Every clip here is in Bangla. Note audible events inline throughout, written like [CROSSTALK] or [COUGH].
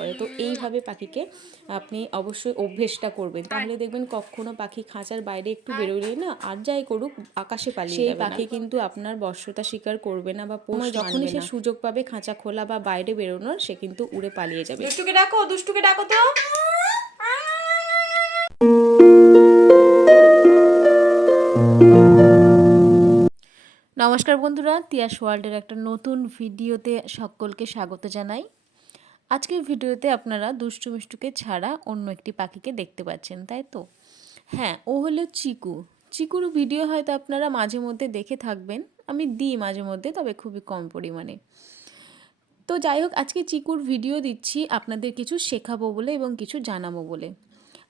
করে। তো এইভাবে পাখিকে আপনি অবশ্যই অভ্যেসটা করবেন। তাহলে দেখবেন কখনো পাখি খাঁচার বাইরে একটু বেরোলেই না আর যাই করুক আকাশে পালিয়ে সেই পাখি কিন্তু আপনার বর্ষতা স্বীকার করবে না বা পোষ যখনই সে সুযোগ পাবে খাঁচা খোলা বা বাইরে বেরোনোর সে কিন্তু উড়ে পালিয়ে যাবে। দুষ্টুকে ডাকো দুষ্টুকে ডাকো তো। নমস্কার বন্ধুরা তিয়াস ওয়ার্ল্ডের একটা নতুন ভিডিওতে সকলকে স্বাগত জানাই। আজকের ভিডিওতে আপনারা দুষ্টু মিষ্টুকে ছাড়া অন্য একটি পাখিকে দেখতে পাচ্ছেন, তাই তো? হ্যাঁ ও হলো চিকু। চিকুর ভিডিও হয়তো আপনারা মাঝে মধ্যে দেখে থাকবেন। আমি দিই মাঝে মধ্যে, তবে খুবই কম পরিমাণে। তো যাই হোক, আজকে চিকুর ভিডিও দিচ্ছি আপনাদের কিছু শেখাবো বলে এবং কিছু জানাব বলে।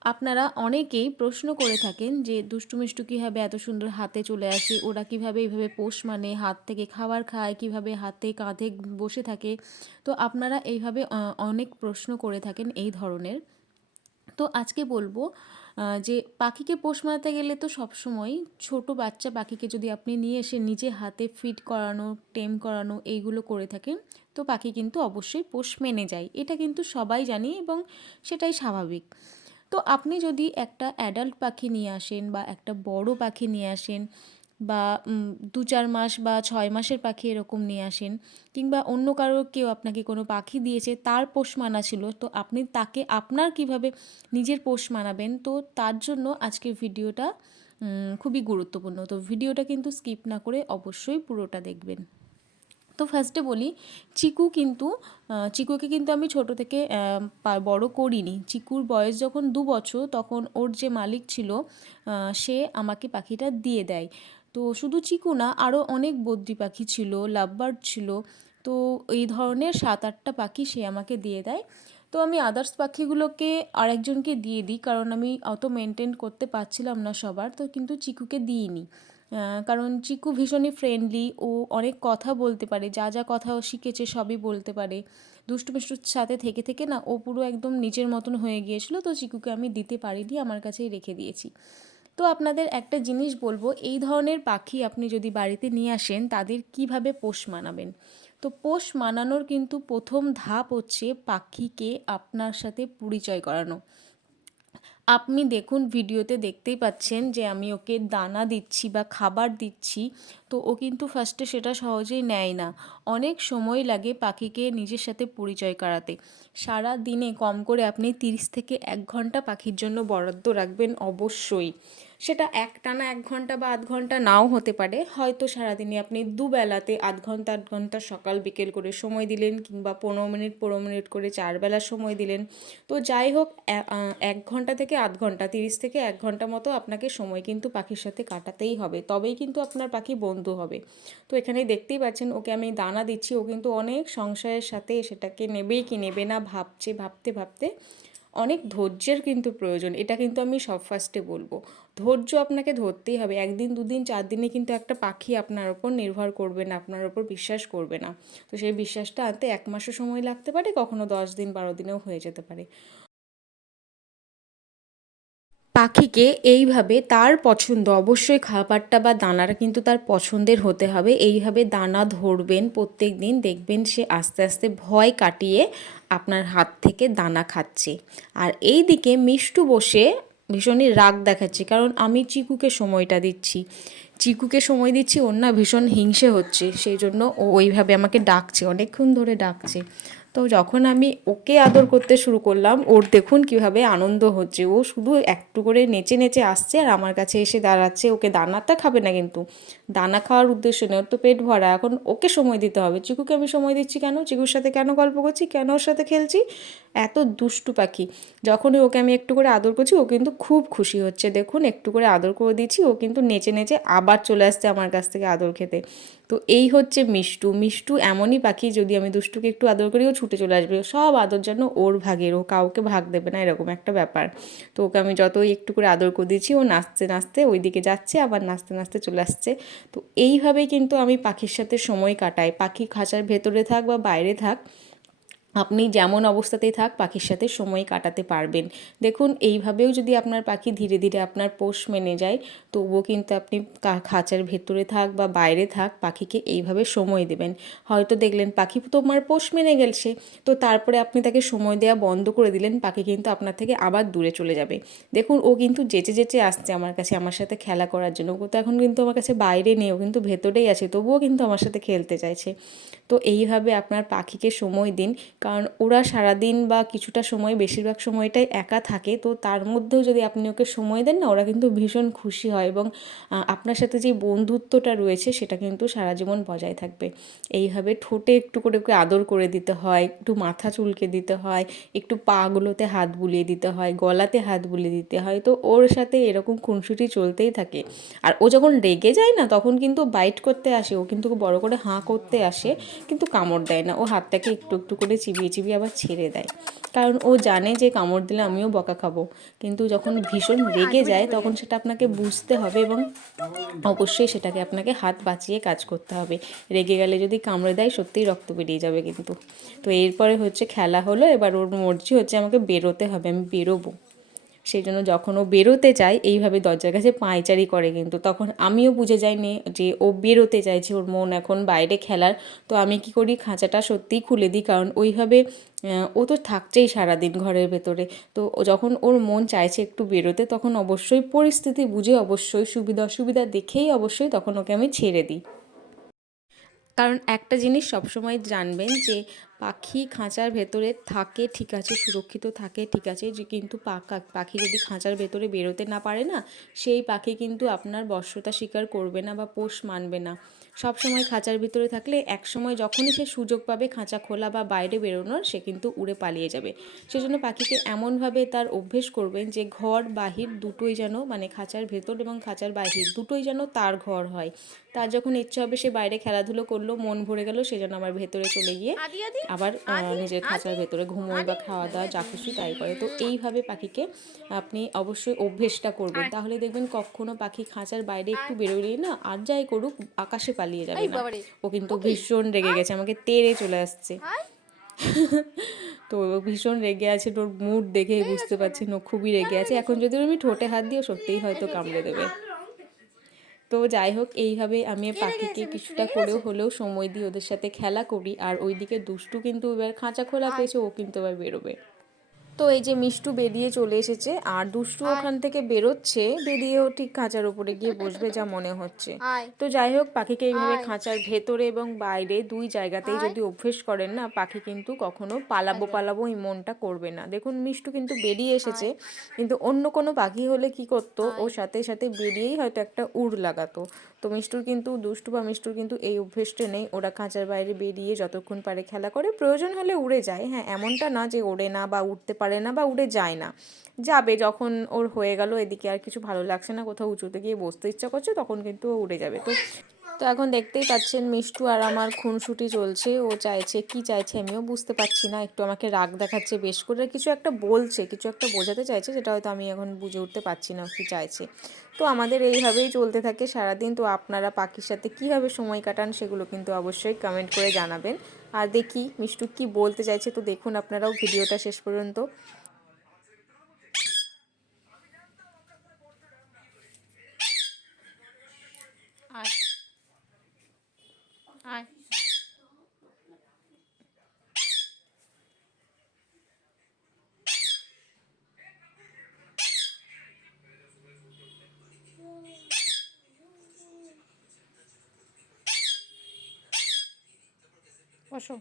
আপনারা অনেকেই প্রশ্ন করে থাকেন যে দুষ্টু মিষ্টু কীভাবে এত সুন্দর হাতে চলে আসে, ওরা কীভাবে এইভাবে পোষ মানে হাত থেকে খাবার খায়, কীভাবে হাতে কাঁধে বসে থাকে। তো আপনারা এইভাবে অনেক প্রশ্ন করে থাকেন এই ধরনের। তো আজকে বলব যে পাখিকে পোষ মানাতে গেলে তো সবসময় ছোট বাচ্চা পাখিকে যদি আপনি নিয়ে এসে নিজে হাতে ফিট করানো, টেম করানো এইগুলো করে থাকেন, তো পাখি কিন্তু অবশ্যই পোষ মেনে যায়। এটা কিন্তু সবাই জানি এবং সেটাই স্বাভাবিক। তো আপনি যদি একটা অ্যাডাল্ট পাখি নিয়ে আসেন বা একটা বড় পাখি নিয়ে আসেন বা দু চার মাস বা ছয় মাসের পাখি এরকম নিয়ে আসেন কিংবা অন্য কারও কেউ আপনাকে কোনো পাখি দিয়েছে, তার পোষ মানা ছিল তো আপনি তাকে আপনার কীভাবে নিজের পোষ মানাবেন, তো তার জন্য আজকের ভিডিওটা খুবই গুরুত্বপূর্ণ। তো ভিডিওটা কিন্তু স্কিপ না করে অবশ্যই পুরোটা দেখবেন। তো ফার্স্টে বলি, চিকু কিন্তু চিকুকে কিন্তু আমি ছোট থেকে বড় করিনি। চিকুর বয়স যখন দু বছর, তখন ওর যে মালিক ছিল সে আমাকে পাখিটা দিয়ে দেয়। তো শুধু চিকু না আরও অনেক বদ্রি পাখি ছিল, লাভবার্ড ছিল। তো এই ধরনের সাত আটটা পাখি সে আমাকে দিয়ে দেয়। তো আমি আদার্স পাখিগুলোকে আরেকজনকে দিয়ে দিই, কারণ আমি অত মেনটেন করতে পারছিলাম না সবার, তো কিন্তু চিকুকে দিইনি। কারণ চিকু ভীষণই ফ্রেন্ডলি ও অনেক কথা বলতে পারে, যা যা কথা ও শিখেছে সবই বলতে পারে। দুষ্টু মিষ্টুর সাথে থেকে থেকে না, ও পুরো একদম নিজের মতন হয়ে গিয়েছিল, তো চিকুকে আমি দিতে পারিনি, আমার কাছেই রেখে দিয়েছি। তো আপনাদের একটা জিনিস বলব, এই ধরনের পাখি আপনি যদি বাড়িতে নিয়ে আসেন, তাদের কীভাবে পোষ মানাবেন? তো পোষ মানানোর কিন্তু প্রথম ধাপ হচ্ছে পাখিকে আপনার সাথে পরিচয় করানো। আপনি দেখুন ভিডিওতে দেখতেই পাচ্ছেন যে আমি ওকে দানা দিচ্ছি বা খাবার দিচ্ছি, তো ও কিন্তু ফার্স্টে সেটা সহজেই নেয় না। অনেক সময় লাগে পাখিকে নিজের সাথে পরিচয় করাতে। সারা দিনে কম করে আপনি তিরিশ থেকে এক ঘণ্টা পাখির জন্য বরাদ্দ রাখবেন অবশ্যই। সেটা একটানা এক ঘণ্টা বা আধ ঘণ্টা নাও হতে পারে। হয়তো সারাদিনে আপনি দুবেলাতে আধ ঘণ্টা আধ ঘণ্টা সকাল, বিকেল করে সময় দিলেন কিংবা পনেরো মিনিট পনেরো মিনিট করে চার বেলা সময় দিলেন। তো যাই হোক এক ঘণ্টা থেকে আধ ঘণ্টা, তিরিশ থেকে এক ঘণ্টা মতো আপনাকে সময় কিন্তু পাখির সাথে কাটাতেই হবে। তবেই কিন্তু আপনার পাখি বন্ধু হবে। তো এখানে দেখতেই পাচ্ছেন, ওকে আমি দানা দিচ্ছি। ও কিন্তু অনেক সংশয়ের সাথে সেটাকে নেবেই কি নেবে না, ভাবছে, ভাবতে ভাবতে অনেক ধৈর্যের কিন্তু প্রয়োজন, এটা কিন্তু আমি সব ফার্স্টে বলব। ধৈর্য আপনাকে ধরতেই হবে, একদিন, দুদিন, চার দিনে কিন্তু একটা পাখি আপনার ওপর নির্ভর করবে না, আপনার ওপর বিশ্বাস করবে না। তো সেই বিশ্বাসটা আনতে এক মাসও সময় লাগতে পারে, কখনো দশ দিন, বারো দিনেও হয়ে যেতে পারে। পাখিকে এইভাবে তার পছন্দ, অবশ্যই খাবারটা বা দানাটা কিন্তু তার পছন্দের হতে হবে। এইভাবে দানা ধরবেন প্রত্যেক দিন দেখবেন সে আস্তে আস্তে ভয় কাটিয়ে আপনার হাত থেকে দানা খাচ্ছে। আর এই দিকে মিষ্টু বসে ভীষণই রাগ দেখাচ্ছে, কারণ আমি চিকুকে সময়টা দিচ্ছি। চিকুকে সময় দিচ্ছি, ওর না ভীষণ হিংসে হচ্ছে, সেই জন্য ও ওইভাবে আমাকে ডাকছে, অনেকক্ষণ ধরে ডাকছে। তো যখন আমি ওকে আদর করতে শুরু করলাম, ওর দেখুন কীভাবে আনন্দ হচ্ছে। ও শুধু একটু করে নেচে নেচে আসছে আর আমার কাছে এসে দাঁড়াচ্ছে। ওকে দানাটা খাবে না কিন্তু। দানা খাওয়ার উদ্দেশ্য নেই। ওর তো পেট ভরা। এখন ওকে সময় দিতে হবে। চিকুকে আমি সময় দিচ্ছি কেন? চিকুর সাথে কেন গল্প করছি? কেন ওর সাথে খেলছি? এত দুষ্টু পাখি। যখনই ওকে আমি একটু করে আদর করছি, ও কিন্তু খুব খুশি হচ্ছে। দেখুন, একটু করে আদর করে দিচ্ছি। ও কিন্তু নেচে নেচে আবার চলে আসছে আমার কাছ থেকে আদর খেতে। তো এই হচ্ছে মিষ্টু। মিষ্টু এমনই পাখি যদি আমি দুষ্টুকে একটু আদর করি, ও ছুটে চলে আসবে। সব আদর যেন ওর ভাগের, ও কাউকে ভাগ দেবে না, এরকম একটা ব্যাপার। তো ওকে আমি যতই একটু করে আদর করে দিচ্ছি, ও নাচতে নাচতে ওই দিকে যাচ্ছে, আবার নাচতে নাচতে চলে আসছে। তো এইভাবেই কিন্তু আমি পাখির সাথে সময় কাটাই। পাখি খাঁচার ভেতরে থাক বা বাইরে থাক আপনি যেমন অবস্থাতেই থাক, পাখির সাথে সময় কাটাতে পারবেন। দেখুন, এইভাবেও যদি আপনার পাখি ধীরে ধীরে আপনার পোষ মেনে যায়, তবুও কিন্তু আপনি খাঁচার ভেতরে থাক বা বাইরে থাক, পাখিকে এইভাবে সময় দেবেন। হয়তো দেখলেন, পাখি তোমার পোষ মেনে গেছে, তো তারপরে আপনি তাকে সময় দেওয়া বন্ধ করে দিলেন, পাখি কিন্তু আপনার থেকে আবার দূরে চলে যাবে। দেখুন, ও কিন্তু যেচে যেচে আসছে আমার কাছে, আমার সাথে খেলা করার জন্য। ও তো এখন কিন্তু আমার কাছে বাইরে নেই, ও কিন্তু ভেতরেই আছে, তবুও কিন্তু আমার সাথে খেলতে চাইছে। তো এইভাবে আপনার পাখিকে সময় দিন কারণ ওরা সারাদিন বা কিছুটা সময়, বেশিরভাগ সময়টাই একা থাকে। তো তার মধ্যেও যদি আপনি ওকে সময় দেন না, ওরা কিন্তু ভীষণ খুশি হয় এবং আপনার সাথে যে বন্ধুত্বটা রয়েছে, সেটা কিন্তু সারা জীবন বজায় থাকবে। এইভাবে ঠোঁটে একটু করে ওকে আদর করে দিতে হয়, একটু মাথা চুলকে দিতে হয়, একটু পাগুলোতে হাত বুলিয়ে দিতে হয়, গলাতে হাত বুলিয়ে দিতে হয়। তো ওর সাথে এরকম খুনসুটি চলতেই থাকে। আর ও যখন রেগে যায় না, তখন কিন্তু বাইট করতে আসে, ও কিন্তু বড় করে হাঁ করতে আসে, কিন্তু কামড় দেয় না। ও হাতটাকে একটু একটু করে চিবিয়ে চিবিয়ে আবার ছেড়ে দেয়। কারণ ও জানে যে কামড় দিলে আমিও বকা খাব। কিন্তু যখন ভীষণ রেগে যায় তখন সেটা আপনাকে বুঝতে হবে এবং অবশ্যই সেটাকে আপনাকে হাত বাঁচিয়ে কাজ করতে হবে। রেগে গেলে যদি কামড়ে দেয় সত্যিই রক্ত বেরিয়ে যাবে কিন্তু। তো এরপরে হচ্ছে খেলা হলো এবার ওর মর্জি হচ্ছে আমাকে বেরোতে হবে আমি বেরোবো। সেই জন্য যখন ও বেরোতে চায় এইভাবে দরজার কাছে পায়চারি করে কিন্তু। তখন আমিও বুঝে যাই নে যে ও বেরোতে চাইছে, ওর মন এখন বাইরে খেলার। তো আমি কি করি, খাঁচাটা সত্যিই খুলে দিই, কারণ ওইভাবে ও তো থাকছেই সারাদিন ঘরের ভেতরে। তো যখন ওর মন চাইছে একটু বেরোতে, তখন অবশ্যই পরিস্থিতি বুঝে অবশ্যই, সুবিধা অসুবিধা দেখেই অবশ্যই তখন ওকে আমি ছেড়ে দিই। কারণ একটা জিনিস সবসময় জানবেন যে পাখি খাঁচার ভেতরে থাকে, ঠিক আছে, সুরক্ষিত থাকে, ঠিক আছে, যে কিন্তু পাকা, পাখি যদি খাঁচার ভেতরে বেরোতে না পারে না, সেই পাখি কিন্তু আপনার বশ্যতা স্বীকার করবে না বা পোষ মানবে না। সব সময় খাঁচার ভিতরে থাকলে এক সময় যখনই সে সুযোগ পাবে খাঁচা খোলা বা বাইরে বেরোনোর, সে কিন্তু উড়ে পালিয়ে যাবে। সেজন্য পাখিকে এমনভাবে তার অভ্যেস করবেন যে ঘর, বাহির দুটোই যেন মানে খাঁচার ভেতর এবং খাঁচার বাহির দুটোই যেন তার ঘর হয়। তার যখন ইচ্ছে হবে সে বাইরে খেলাধুলো করল, মন ভরে গেল, সে যেন আমার ভেতরে চলে গিয়ে আবার নিজের খাঁচার ভেতরে ঘুমোয় বা খাওয়া দাওয়া যা খুশি তাই করে। তো এইভাবে পাখিকে আপনি অবশ্যই অভ্যেসটা করবেন। তাহলে দেখবেন কখনো পাখি খাঁচার বাইরে একটু বেরোলেই না আর যাই করুক আকাশে পালিয়ে যাবে না। ও কিন্তু ভীষণ রেগে গেছে আমাকে তেড়ে চলে আসছে। [LAUGHS] তো ও ভীষণ রেগে আছে তোর মুড দেখেই বুঝতে পারছেন ও খুবই রেগে আছে। এখন যদি আমি ঠোঁটে হাত দিও সত্যিই হয়তো কামড়ে দেবে। তো যাই হোক এইভাবে আমি পাখিকে কিছুটা করেও হলেও সময় দিই ওদের সাথে খেলা করি আর ওইদিকে দুষ্টু কিন্তু এবার খাঁচা খোলা পেয়েছে ও কিন্তু এবার বেরোবে। তো এই যে মিষ্টু বেরিয়ে চলে এসেছে আর দুষ্টু ওখান থেকে বেরোচ্ছে বেরিয়েও ঠিক খাঁচার উপরে গিয়ে বসবে যা মনে হচ্ছে। তো যাই হোক পাখিকে এইভাবে খাঁচার ভেতরে এবং বাইরে দুই জায়গাতেই যদি অভ্যেস করেন না পাখি কিন্তু কখনো পালাবো পালাবো এই মনটা করবে না। দেখুন মিষ্টু কিন্তু বেরিয়ে এসেছে কিন্তু অন্য কোনো পাখি হলে কি করতো? ওর সাথে সাথে বেরিয়েই হয়তো একটা উড় লাগাতো। তো মিষ্টুর কিন্তু দুষ্টু বা মিষ্টুর কিন্তু এই অভ্যেসটা নেই। ওরা খাঁচার বাইরে বেরিয়ে যতক্ষণ পারে খেলা করে প্রয়োজন হলে উড়ে যায়। হ্যাঁ এমনটা না যে ওড়ে না বা উঠতে পারে না বা উড়ে যায় না। যাবে যখন ওর হয়ে গেল, এদিকে আর কিছু ভালো লাগছে না, কোথাও উঁচুতে গিয়ে বসতে ইচ্ছা করছে, তখন কিন্তু উড়ে যাবে। তো তো এখন দেখতেই পাচ্ছেন মিষ্টু আর আমার খুনসুটি চলছে। ও চাইছে, কি চাইছে আমিও বুঝতে পারছি না। একটু আমাকে রাগ দেখাচ্ছে বেশ করে। কিছু একটা বলছে, কিছু একটা বোঝাতে চাইছে যেটা হয়তো আমি এখন বুঝে উঠতে পারছি না কি চাইছে। তো আমাদের এইভাবেই চলতে থাকে সারাদিন। তো আপনারা পাখির সাথে কীভাবে সময় কাটান সেগুলো কিন্তু অবশ্যই কমেন্ট করে জানাবেন। আর দেখি মিষ্টু কি বলতে চাইছে। তো দেখুন আপনারাও ভিডিওটা শেষ পর্যন্ত। বসো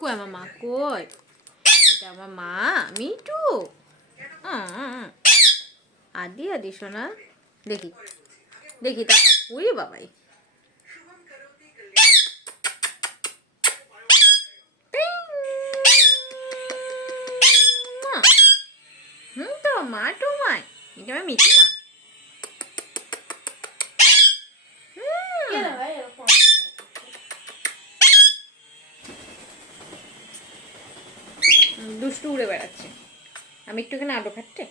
কই আমার মা কই এটা আমার মা মিটু আদি আদি সোনা দেখি দেখি তা ওরে বাবাই হুম তো মা টু মাই এটা আমার মিটু না দুষ্টু উড়ে বেড়াচ্ছে। আমি একটুখানে আলো খাটতে?